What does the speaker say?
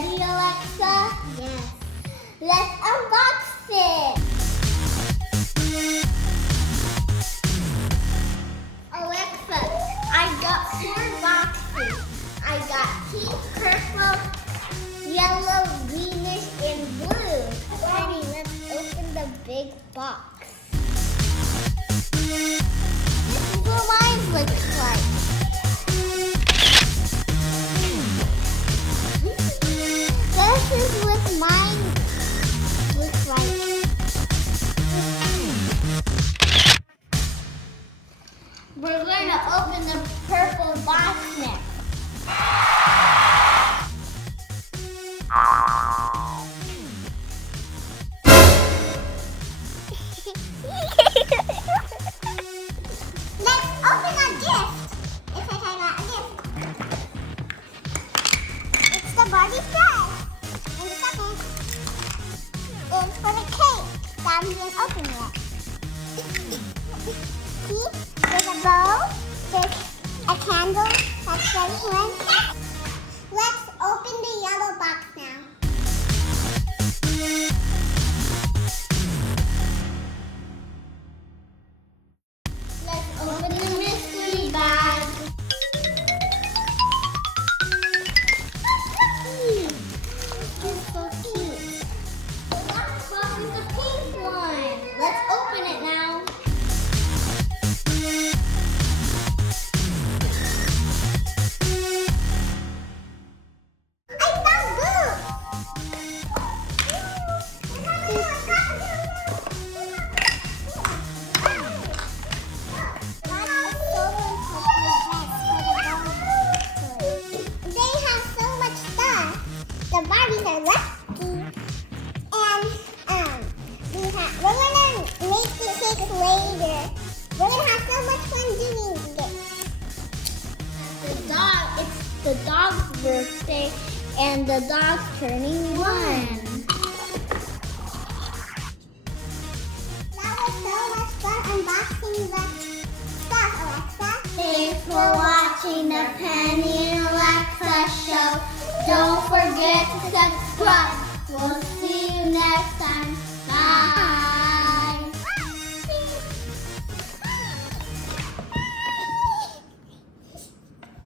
ready, Alexa? Yes. Let's unbox it! Alexa, I got 4 boxes. I got pink, purple, yellow, greenish, and blue. Ready, let's open the big box. This is what mine looks like. This is what mine looks like. We're going to open the purple box next. Let's open a gift. If I got a gift. It's the Barbie dress. And second is for the cake that we didn't open yet. See, there's a bow, there's a candle that's ready to run. Let's open the yellow box now. Let's open the mystery bag. It's so cute. The last box is the pink one. Let's open it now. I found glue. They have so much stuff. The Barbies are lucky. And we're gonna make the cake later. We're gonna have so much fun doing this. It's the dog's birthday and the dog's turning 1. That was so much fun unboxing the stuff, Alexa. Thanks for watching the Penny and Alexa show. Don't forget to subscribe. We'll